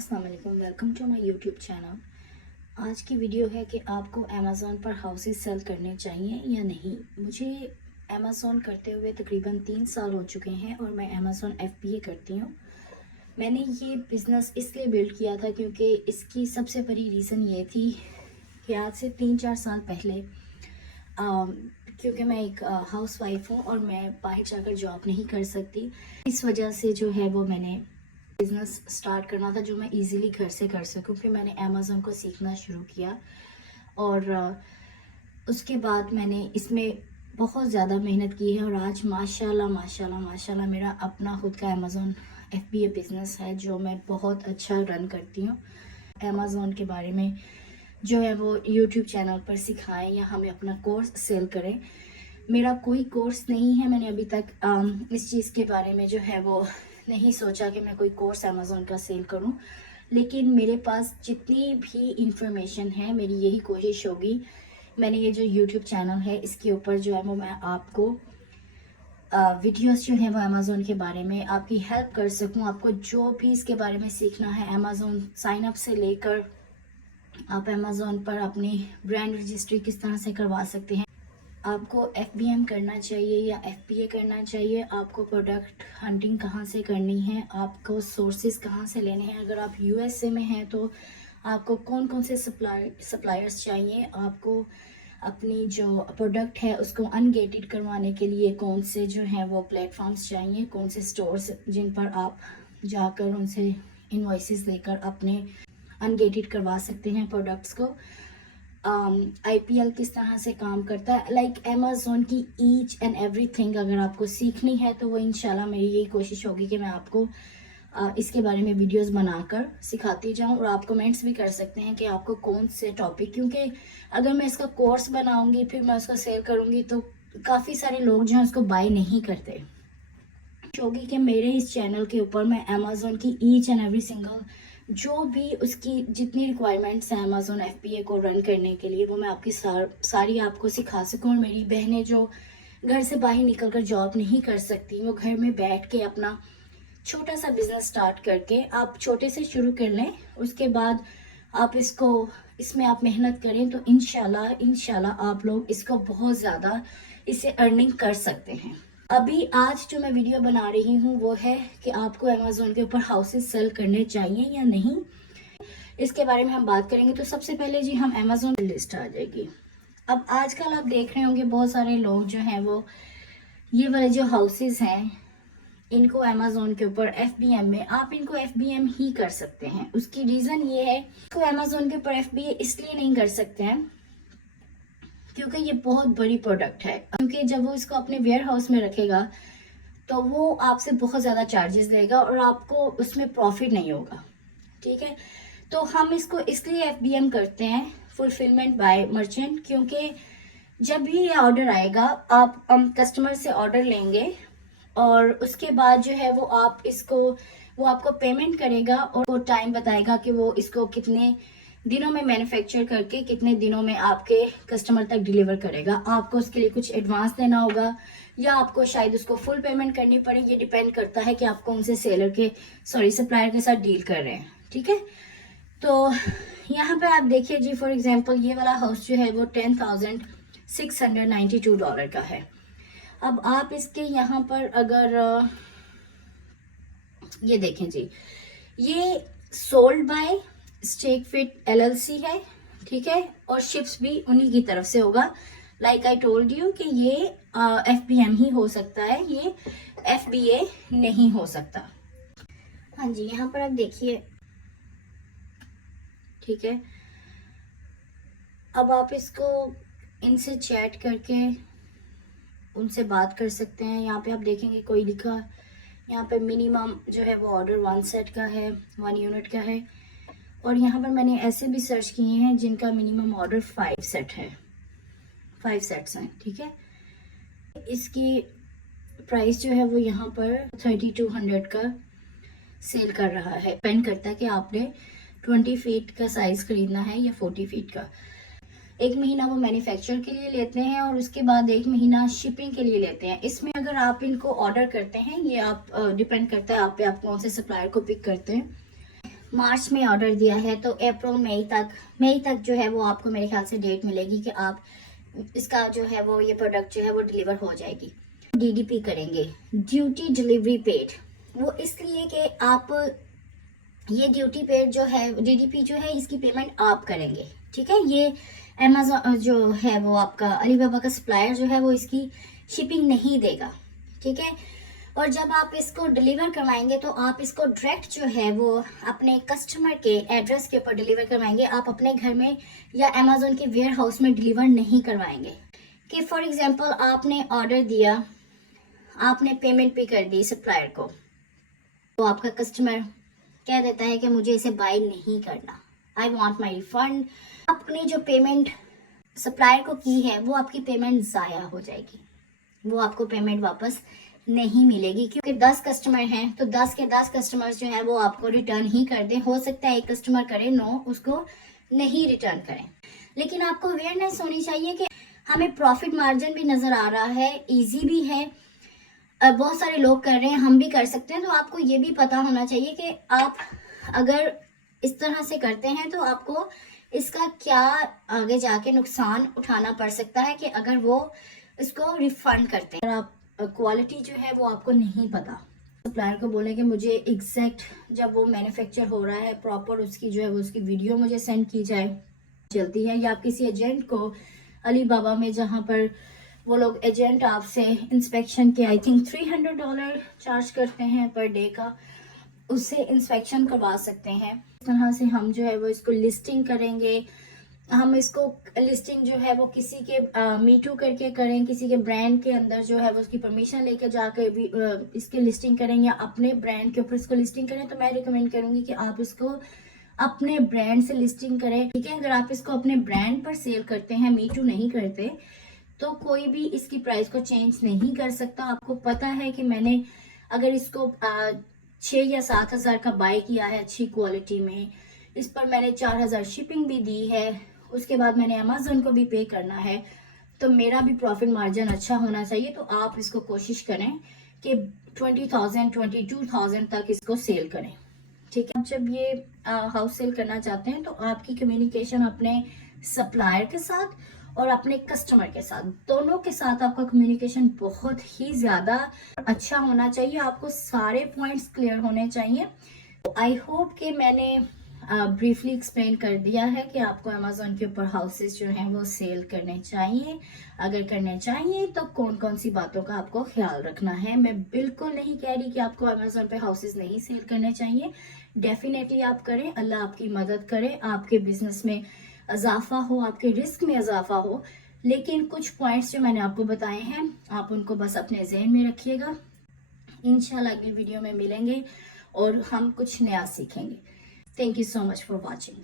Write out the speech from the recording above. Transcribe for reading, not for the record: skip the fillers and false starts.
अस्सलाम वालेकुम, welcome to my YouTube channel. आज की वीडियो है कि आपको अमेज़ॉन पर हाउसेस सेल करने चाहिए या नहीं। मुझे अमेज़ॉन करते हुए तकरीबन 3 साल हो चुके हैं और मैं अमेज़ॉन FBA करती हूँ। मैंने ये बिज़नेस इसलिए बिल्ड किया था क्योंकि इसकी सबसे बड़ी रीज़न ये थी कि आज से 3-4 साल पहले क्योंकि मैं एक हाउस वाइफ हूँ और मैं बाहर जाकर जॉब नहीं कर सकती, इस वजह से जो है वो मैंने बिज़नेस स्टार्ट करना था जो मैं इजीली घर से कर सकूं। फिर मैंने अमेज़ॉन को सीखना शुरू किया और उसके बाद मैंने इसमें बहुत ज़्यादा मेहनत की है और आज माशाल्लाह माशाल्लाह माशाल्लाह मेरा अपना खुद का अमेज़ॉन FBA बिज़नेस है जो मैं बहुत अच्छा रन करती हूँ। अमेज़ॉन के बारे में जो है वो यूट्यूब चैनल पर सिखाएं या हमें अपना कोर्स सेल करें। मेरा कोई कोर्स नहीं है, मैंने अभी तक इस चीज़ के बारे में जो है वो नहीं सोचा कि मैं कोई कोर्स अमेज़ॉन का सेल करूं, लेकिन मेरे पास जितनी भी इंफॉर्मेशन है मेरी यही कोशिश होगी। मैंने ये जो यूट्यूब चैनल है इसके ऊपर जो है वो मैं आपको वीडियोस जो हैं वो अमेज़ॉन के बारे में आपकी हेल्प कर सकूं। आपको जो भी इसके बारे में सीखना है, अमेज़ॉन साइन अप से लेकर आप अमेज़ॉन पर अपनी ब्रांड रजिस्ट्री किस तरह से करवा सकते हैं, आपको FBM करना चाहिए या FBA करना चाहिए, आपको प्रोडक्ट हंटिंग कहाँ से करनी है, आपको सोर्सेज कहाँ से लेने हैं, अगर आप USA में हैं तो आपको कौन कौन से सप्लायर्स चाहिए, आपको अपनी जो प्रोडक्ट है उसको अनगेटेड करवाने के लिए कौन से जो हैं वो प्लेटफॉर्म्स चाहिए, कौन से स्टोर्स जिन पर आप जाकर उनसे इनवॉइसेस लेकर अपने अनगेटेड करवा सकते हैं प्रोडक्ट्स को। IPL किस तरह से काम करता है, लाइक अमेज़ॉन की ईच एंड एवरीथिंग अगर आपको सीखनी है तो वो इंशाल्लाह मेरी यही कोशिश होगी कि मैं आपको इसके बारे में वीडियोस बनाकर सिखाती जाऊं। और आप कमेंट्स भी कर सकते हैं कि आपको कौन से टॉपिक, क्योंकि अगर मैं इसका कोर्स बनाऊंगी फिर मैं उसको सेल करूंगी तो काफ़ी सारे लोग जो हैं उसको बाय नहीं करते। होगी कि मेरे इस चैनल के ऊपर मैं अमेज़ॉन की ईच एंड एवरी सिंगल जो भी उसकी जितनी रिक्वायरमेंट्स हैं अमेज़ॉन FBA को रन करने के लिए वो मैं आपकी सारी आपको सिखा सकूं। और मेरी बहनें जो घर से बाहर निकलकर जॉब नहीं कर सकती, वो घर में बैठ के अपना छोटा सा बिजनेस स्टार्ट करके, आप छोटे से शुरू कर लें, उसके बाद आप इसमें आप मेहनत करें तो इंशाल्लाह आप लोग इसको बहुत ज़्यादा इससे अर्निंग कर सकते हैं। अभी आज जो मैं वीडियो बना रही हूँ वो है कि आपको अमेज़ॉन के ऊपर हाउसेस सेल करने चाहिए या नहीं, इसके बारे में हम बात करेंगे। तो सबसे पहले जी हम अमेज़ॉन लिस्ट आ जाएगी। अब आजकल आप देख रहे होंगे बहुत सारे लोग जो हैं वो ये वाले जो हाउसेस हैं इनको अमेज़ॉन के ऊपर FBM में, आप इनको FBM ही कर सकते हैं। उसकी रीज़न ये है तो अमेज़ॉन के ऊपर FBA इसलिए नहीं कर सकते हैं क्योंकि ये बहुत बड़ी प्रोडक्ट है, क्योंकि जब वो इसको अपने वेयर हाउस में रखेगा तो वो आपसे बहुत ज़्यादा चार्जेस लेगा और आपको उसमें प्रॉफिट नहीं होगा। ठीक है, तो हम इसको इसलिए FBM करते हैं, फुलफिलमेंट बाय मर्चेंट, क्योंकि जब भी ये ऑर्डर आएगा आप कस्टमर से ऑर्डर लेंगे और उसके बाद जो है वो आपको पेमेंट करेगा और वो टाइम बताएगा कि वो इसको कितने दिनों में मैन्युफैक्चर करके कितने दिनों में आपके कस्टमर तक डिलीवर करेगा। आपको उसके लिए कुछ एडवांस देना होगा या आपको शायद उसको फुल पेमेंट करनी पड़े, ये डिपेंड करता है कि आप कौन से सप्लायर के साथ डील कर रहे हैं। ठीक है, तो यहाँ पे आप देखिए जी, फॉर एग्जांपल ये वाला हाउस जो है वो $10,692 का है। अब आप इसके यहाँ पर अगर ये देखें जी, ये सोल्ड बाय स्टेकफिट LLC है, ठीक है, और शिप्स भी उन्हीं की तरफ से होगा। लाइक आई टोल्ड यू कि ये FBM ही हो सकता है, ये FBA नहीं हो सकता। हाँ जी, यहाँ पर आप देखिए, ठीक है, अब आप इसको इनसे चैट करके उनसे बात कर सकते हैं। यहाँ पे आप देखेंगे कोई लिखा, यहाँ पे मिनिमम जो है वो ऑर्डर 1 सेट का है, 1 यूनिट का है, और यहाँ पर मैंने ऐसे भी सर्च किए हैं जिनका मिनिमम ऑर्डर 5 सेट है, 5 सेट्स हैं। ठीक है, इसकी प्राइस जो है वो यहाँ पर 3200 का सेल कर रहा है। डिपेंड करता है कि आपने 20 फीट का साइज खरीदना है या 40 फीट का। 1 महीना वो मैन्युफैक्चर के लिए लेते हैं और उसके बाद 1 महीना शिपिंग के लिए लेते हैं। इसमें अगर आप इनको ऑर्डर करते हैं, ये आप डिपेंड करता है आप पे, आप कौन से सप्लायर को पिक करते हैं। मार्च में ऑर्डर दिया है तो अप्रैल मई तक जो है वो आपको मेरे ख्याल से डेट मिलेगी कि आप इसका जो है वो ये प्रोडक्ट जो है वो डिलीवर हो जाएगी। DDP करेंगे, ड्यूटी डिलीवरी पेड, वो इसलिए कि आप ये ड्यूटी पेड जो है DDP जो है इसकी पेमेंट आप करेंगे, ठीक है। ये अमेजोन जो है वो आपका अलीबाबा का सप्लायर जो है वो इसकी शिपिंग नहीं देगा, ठीक है। और जब आप इसको डिलीवर करवाएंगे तो आप इसको डायरेक्ट जो है वो अपने कस्टमर के एड्रेस के ऊपर डिलीवर करवाएंगे, आप अपने घर में या अमेजोन के वेयर हाउस में डिलीवर नहीं करवाएंगे। कि फॉर एग्जांपल आपने ऑर्डर दिया, आपने पेमेंट भी कर दी सप्लायर को, तो आपका कस्टमर कह देता है कि मुझे इसे बाय नहीं करना, आई वॉन्ट माई रिफंड। अपनी जो पेमेंट सप्लायर को की है वो आपकी पेमेंट ज़ाया हो जाएगी, वो आपको पेमेंट वापस नहीं मिलेगी, क्योंकि 10 कस्टमर हैं तो 10 के 10 कस्टमर्स जो हैं वो आपको रिटर्न ही कर दें। हो सकता है एक कस्टमर करे, नो, उसको नहीं रिटर्न करें। लेकिन आपको अवेयरनेस होनी चाहिए कि हमें प्रॉफिट मार्जिन भी नज़र आ रहा है, इजी भी है, बहुत सारे लोग कर रहे हैं, हम भी कर सकते हैं। तो आपको ये भी पता होना चाहिए कि आप अगर इस तरह से करते हैं तो आपको इसका क्या आगे जाके नुकसान उठाना पड़ सकता है कि अगर वो इसको रिफंड करते हैं। आप क्वालिटी जो है वो आपको नहीं पता, सप्लायर को बोले कि मुझे एग्जैक्ट जब वो मैन्युफैक्चर हो रहा है प्रॉपर उसकी जो है वो उसकी वीडियो मुझे सेंड की जाए, चलती है। या आप किसी एजेंट को अलीबाबा में, जहाँ पर वो लोग एजेंट आपसे इंस्पेक्शन के आई थिंक $300 चार्ज करते हैं पर डे का, उससे इंस्पेक्शन करवा सकते हैं। इस तरह से हम जो है वो इसको लिस्टिंग करेंगे। हम इसको लिस्टिंग जो है वो किसी के मीटू करके करें, किसी के ब्रांड के अंदर जो है वो उसकी परमिशन लेकर जाकर भी इसकी लिस्टिंग करें, या अपने ब्रांड के ऊपर इसको लिस्टिंग करें। तो मैं रिकमेंड करूंगी कि आप इसको अपने ब्रांड से लिस्टिंग करें, ठीक है। अगर आप इसको अपने ब्रांड पर सेल करते हैं, मीटू नहीं करते, तो कोई भी इसकी प्राइस को चेंज नहीं कर सकता। आपको पता है कि मैंने अगर इसको 6 या 7 हज़ार का बाय किया है अच्छी क्वालिटी में, इस पर मैंने 4,000 शिपिंग भी दी है, उसके बाद मैंने अमेजोन को भी पे करना है, तो मेरा भी प्रॉफिट मार्जिन अच्छा होना चाहिए। तो आप इसको कोशिश करें कि 20,000 22,000 तक इसको सेल करें, ठीक है। जब ये हाउस सेल करना चाहते हैं तो आपकी कम्युनिकेशन अपने सप्लायर के साथ और अपने कस्टमर के साथ, दोनों के साथ आपका कम्युनिकेशन बहुत ही ज़्यादा अच्छा होना चाहिए। आपको सारे पॉइंट्स क्लियर होने चाहिए। आई होप कि मैंने ब्रीफली एक्सप्लेन कर दिया है कि आपको अमेजोन के ऊपर हाउसेस जो हैं वो सेल करने चाहिए। अगर करने चाहिए तो कौन कौन सी बातों का आपको ख्याल रखना है। मैं बिल्कुल नहीं कह रही कि आपको अमेजोन पे हाउसेस नहीं सेल करने चाहिए, डेफिनेटली आप करें। अल्लाह आपकी मदद करे, आपके बिजनेस में इजाफा हो, आपके रिस्क में इजाफा हो। लेकिन कुछ पॉइंट्स जो मैंने आपको बताए हैं आप उनको बस अपने जहन में रखिएगा। इंशाल्लाह अगली वीडियो में मिलेंगे और हम कुछ नया सीखेंगे। Thank you so much for watching.